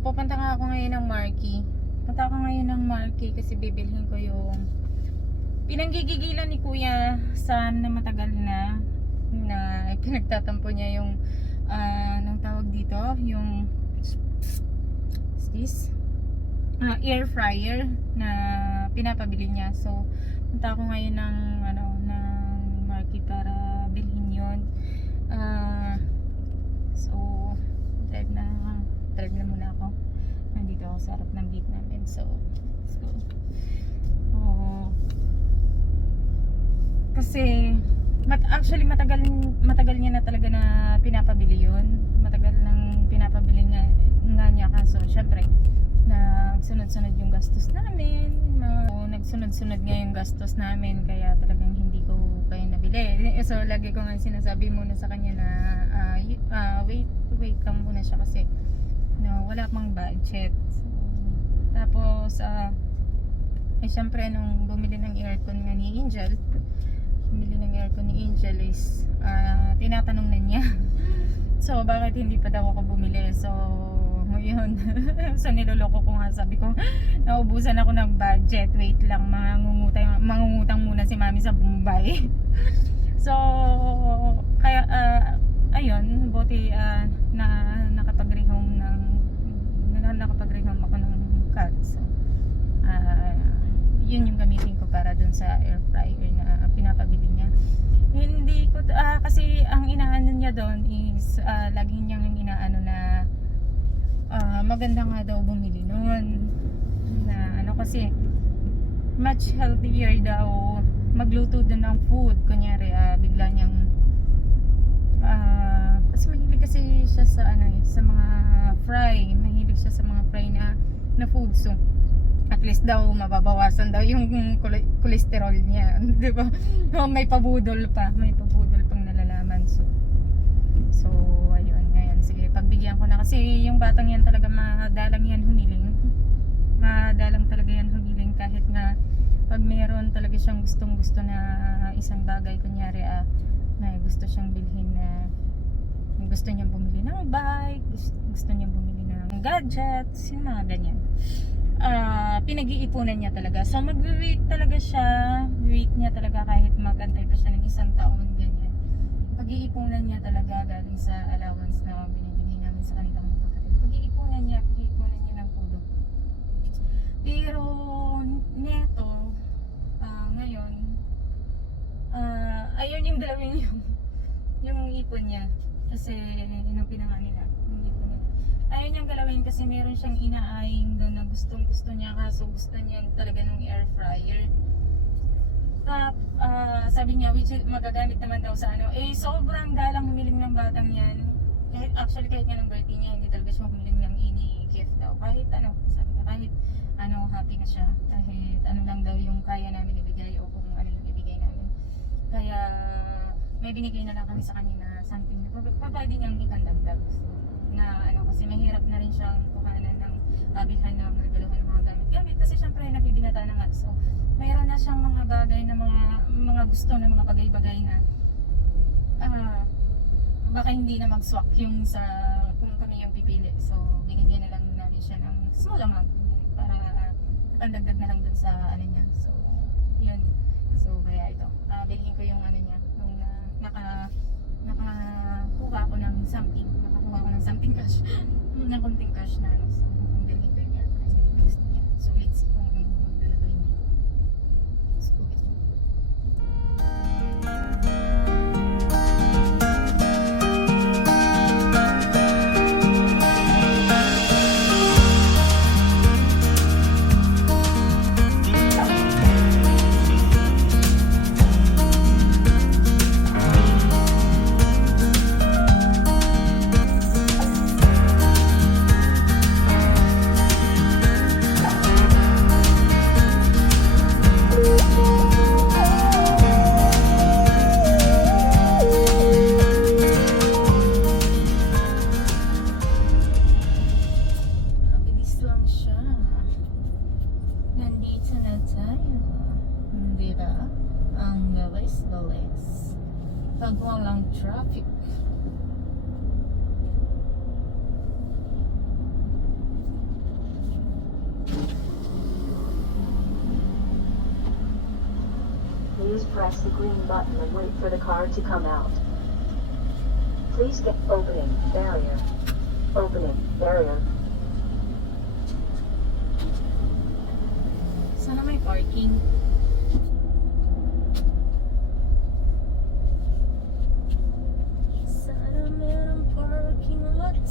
pupunta nga ako ngayon ng Marky. Punta ako ngayon ng Marky kasi bibilhin ko yung pinanggigigilan ni Kuya Sam na matagal na pinagtatampo niya yung anong tawag dito, yung what's this? Air fryer na pinapabili niya. So punta ako ngayon ng ng Marky para bilhin yun. So drive na muna ako. Nandito ako sa harap ng gate namin. So let's go. Kasi actually matagal niya na talaga na pinapabili yun. Matagal nang pinapabili nga niya, kaso syempre nagsunod-sunod yung gastos namin. Nagsunod-sunod nga yung gastos namin, kaya talagang hindi ko kaya nabili. So lagi ko nga sinasabi muna sa kanya na wait lang muna siya kasi wala pang budget. So, tapos syempre nung bumili ng aircon nga ni Angel, is tinatanong na niya so bakit hindi pa daw ako bumili. So yun. So niloloko ko nga, sabi ko naubusan ako ng budget, wait lang, mangungutang muna si Mami sa Bombay. So kaya ayun, buti nakapag-rehome ako ng cat. So yun yung gamitin ko para dun sa air fryer na pinapabili niya. Hindi ko kasi ang inaano niya doon is lagi niyang inaano na maganda nga daw bumili noon na kasi much healthier daw magluto doon ng food. Kunyari bigla niyang kasi mahilig kasi siya sa sa mga fry, mahilig siya sa mga fry na food. So at least daw mababawasan daw yung cholesterol niya, 'di ba? May pabudol pang nalalaman. So ayun, ngayon sige, pagbigyan ko na kasi yung batang yan talaga madalang talaga yan humiling kahit nga pag meron talaga siyang gustong-gusto na isang bagay, kunyari may gusto siyang bilhin, na gusto niyang bumili ng bike, gusto niyang bumili ng gadgets, yung mga ganyan. Pinag-iipunan niya talaga. So mag-wait talaga siya. Wait niya talaga kahit magantay pa siya ng isang taon, ganyan. Pag-iipunan niya talaga galing sa allowance na binibigay namin sa kanilang magkakapatid. Pag-iipunan niya ng pudo. Pero neto ngayon ayun yung dalawin yung ipon niya. Kasi yun ang pinanga nila. Yung ipon niya. Ayun yung galawin kasi meron siyang inaaying doon na gustong-gusto niya, kaso gusto niya talaga ng air fryer. Sabi niya, which magagamit naman daw sa sobrang galang humiling ng batang yan. Kahit nga ng birthday niya, hindi talaga siya humiling ng ini-gift daw. Kahit sabi niya, kahit happy na siya. Kahit lang daw yung kaya namin ibigay o kung ano yung ibigay namin. Kaya may binigay na lang kami sa kanya na something na pwede niyang ipandagdag. Na kasi mahirap na rin siyang kuhanan ng bilhan ng regaluhan ng mga gamit kasi syempre nabibinata na nga. So mayroon na siyang mga bagay na mga gusto na mga bagay-bagay na baka hindi na mag-swak yung sa kung kami yung pipili. So binigyan na lang namin siya ng small amount para pandagdag na lang dun sa niya. So yun. So kaya ito, bilhin ko yung niya, yung nakakuha ko ng something cash na konting cash na so bilhin ko yung air fryer na gusto niya. So let's lulutuin niya. Let's go. Pag walang traffic. please press the green button and wait for the car to come out. Please get opening barrier. Opening barrier. Sana may parking. Sana merong parking lot.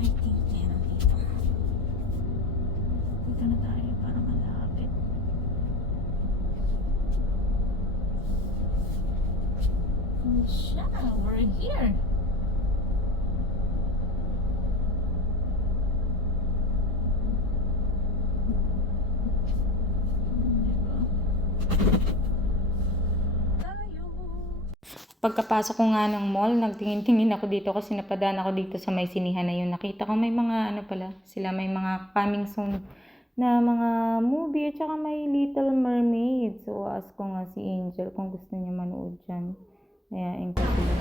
I think meron dito. Dito na tayo para malapit. Siya, we're here. Pagkapasok ko nga ng mall, nagtingin-tingin ako dito kasi napadaan ako dito sa may sinihan na yun. Nakita ko may mga ano pala, sila may mga coming soon na mga movie at saka may Little Mermaid. So ask ko nga si Angel kung gusto niya manood dyan. Ayain ko sila.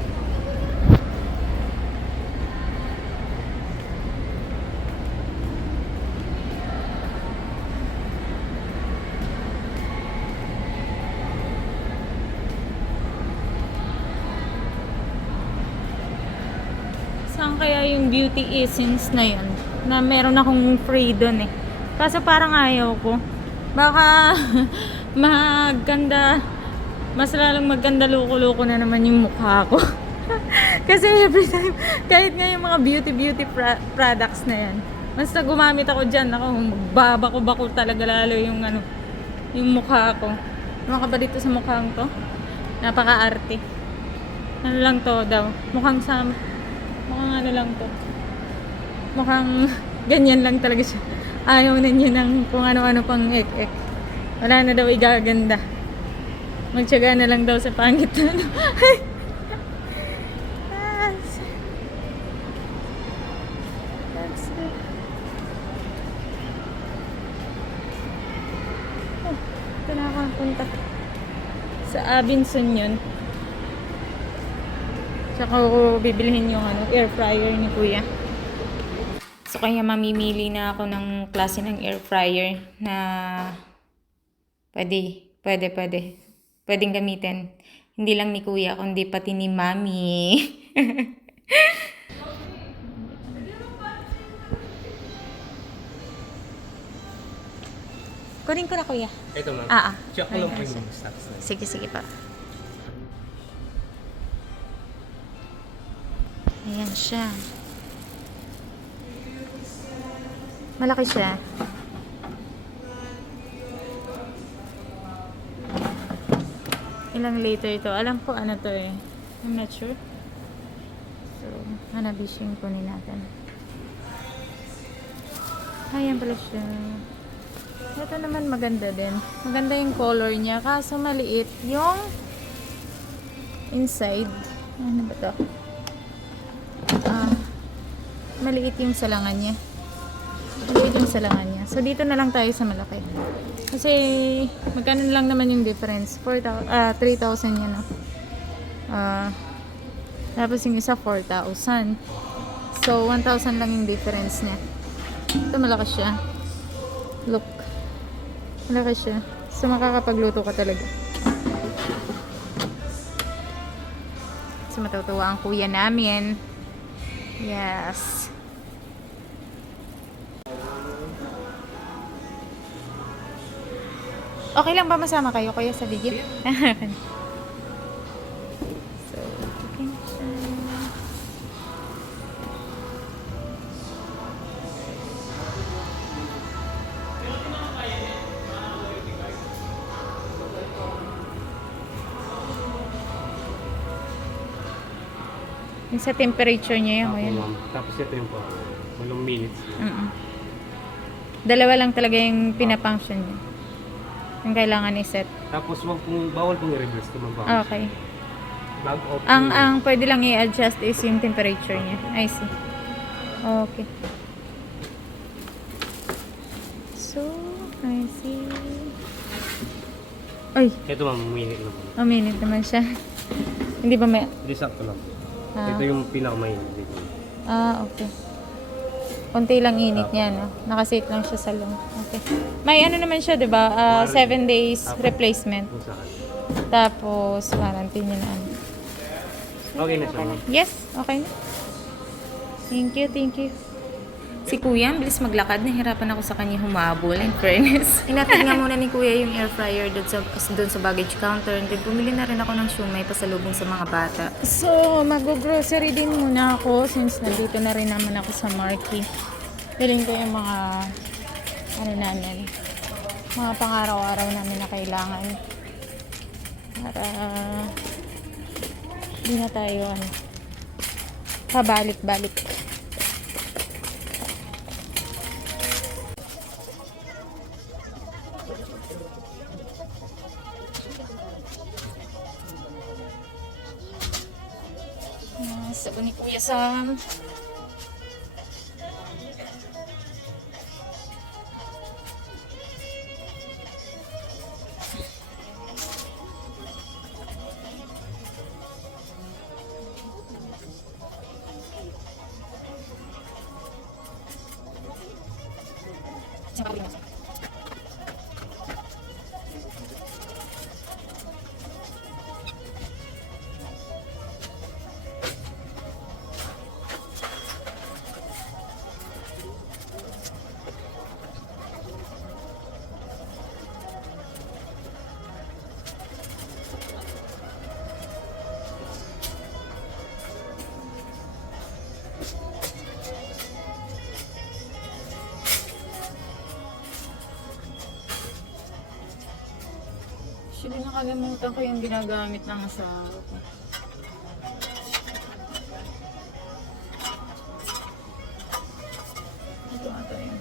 Saan kaya yung Beauty Essence na yun? Na meron akong free doon eh. Kaso parang ayaw ko. Baka maganda, mas lalong maganda loko-loko na naman yung mukha ko. Kasi every time, kahit nga yung mga beauty products na yan, basta gumamit ako dyan, ako magbabako-bako talaga lalo yung ano, yung mukha ko. Ano ka ba dito sa mukhang to? Napaka-arte. Ano lang to daw? Mukhang ano lang to. Mukhang ganyan lang talaga siya. Ayaw na niya ng kung ano-ano pang ek-ek. Wala na daw igaganda. Magtiyaga na lang daw sa pangit. Ito na ako punta. Sa Abinson yun. Tsaka ko bibilihin yung air fryer ni Kuya. So kaya mamimili na ako ng klase ng air fryer na pwedeng gamitin. Hindi lang ni Kuya, kundi pati ni Mami. Kunin ko na, Kuya. Ito ma'am. Check ko lang po yung stats na. Sige pa. Ayan siya. Malaki siya. Ilang liter ito? Alam ko ano to eh. I'm not sure. So, hanabishin kunin natin. Ayan pala siya. Ito naman maganda din. Maganda yung color niya. Kaso maliit yung inside. Ano ba to? Maliit yung salangan niya. Maliit yung salangan niya. So, dito na lang tayo sa malaki. Kasi, magkano lang naman yung difference? 3,000 yan, no? Tapos yung isa, 4,000. So, 1,000 lang yung difference niya. Ito, malaki siya. Look. Malaki siya. So, makakapagluto ka talaga. So, matutuwa ang kuya namin. Yes. Okay lang ba masama kayo kuya sa video? So, okay siya. Yung sa temperature niya yun. Ayan. Tapos ito yung po. Walang minutes. Dalawa lang talaga yung pinapunction niya. Yung kailangan i-set. Tapos bawal pong i-reverse kung mag-bounce. Okay. Back off. Ang pwede lang i-adjust is yung temperature niya. I see. Okay. So, I see. Ay! Ito ma'am, minute na po. Minute naman siya. Hindi ba may... Hindi sakto lang. Ito yung pinaka-minute dito. Okay. Konti lang init niya, no? Nakasit lang siya sa loob. Okay. May ano naman siya, di ba? 7 days replacement. Kung saan. Tapos, warranty niya na ano. Okay na siya, ma'am. Yes, okay na. Thank you, thank you. Si Kuya, ang bilis maglakad. Nahirapan ako sa kanya humabol, in fairness. Inatid nga muna ni Kuya yung air fryer doon sa baggage counter. And then, bumili na rin ako ng siumay pasalubong sa mga bata. So, mag-grocery din muna ako since nandito na rin naman ako sa Marky. Piling ko yung mga, ano namin, mga pang-araw-araw namin na kailangan. Para, hindi na tayo, pabalik-balik. Sabi ni Kuya Sam. Actually, nakalimutan ko yung ginagamit ng asawa ko. Ito ata yun.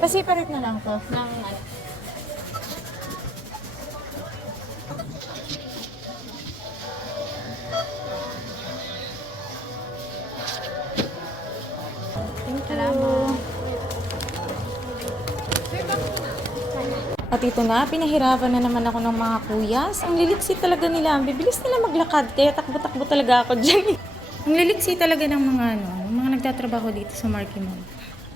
Pasiparit na lang to ng ano. At ito na, pinahirapan na naman ako ng mga kuyas. Ang liliksi talaga nila. Ang bibilis nila maglakad. Kaya takbo-takbo talaga ako dyan. Ang liliksi talaga ng mga mga nagtatrabaho dito sa Marky Mall.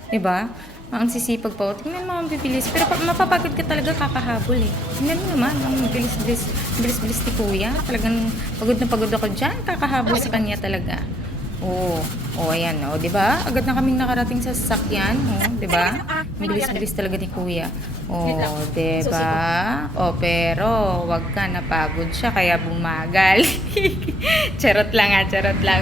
Diba? Ang sisipag pa. Tingnan mo ang bibilis. Pero mapapagod ka talaga kakahabol eh. Tingnan mo naman. Ang bilis-bilis ni Kuya. Talagang pagod na pagod ako dyan. Kakahabol sa kanya talaga. Oo. Oh, ayan. Oh, 'di ba? Agad na kaming nakarating sa sasakyan, oh, 'di ba? Bilis-bilis talaga ni Kuya. Oh, 'di ba? Oh, pero wag ka napagod siya kaya bumagal. Charot lang, charot lang.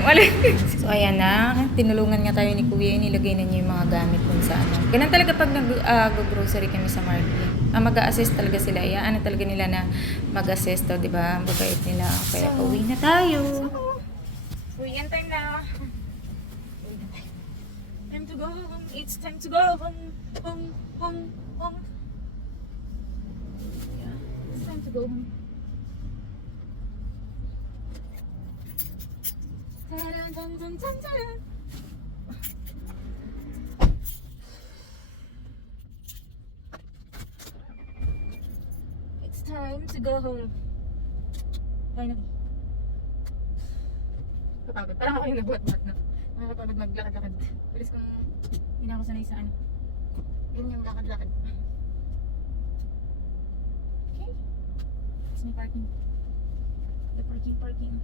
So ayan na, tinulungan nga tayo ni Kuya, nilagay na niya yung mga gamit kung saan. Ganun talaga pag nag-grocery kami sa Marky. Mag-a-assist talaga sila. Ano talaga nila na mag-assist, 'di ba? Ang babait nila. Kaya pauwi na tayo. Uy, time na. Time to go home. It's time to go home. Home. Yeah, it's time to go home. Dun. It's time to go home. Finally. Kapagod. Parang ako yung nagbuhat-buhat na. Nakakapagod maglakad-lakad. Bilis kong hindi na ako sanay sa ano. Yun yung lakad-lakad. Okay. It's my parking. The parking.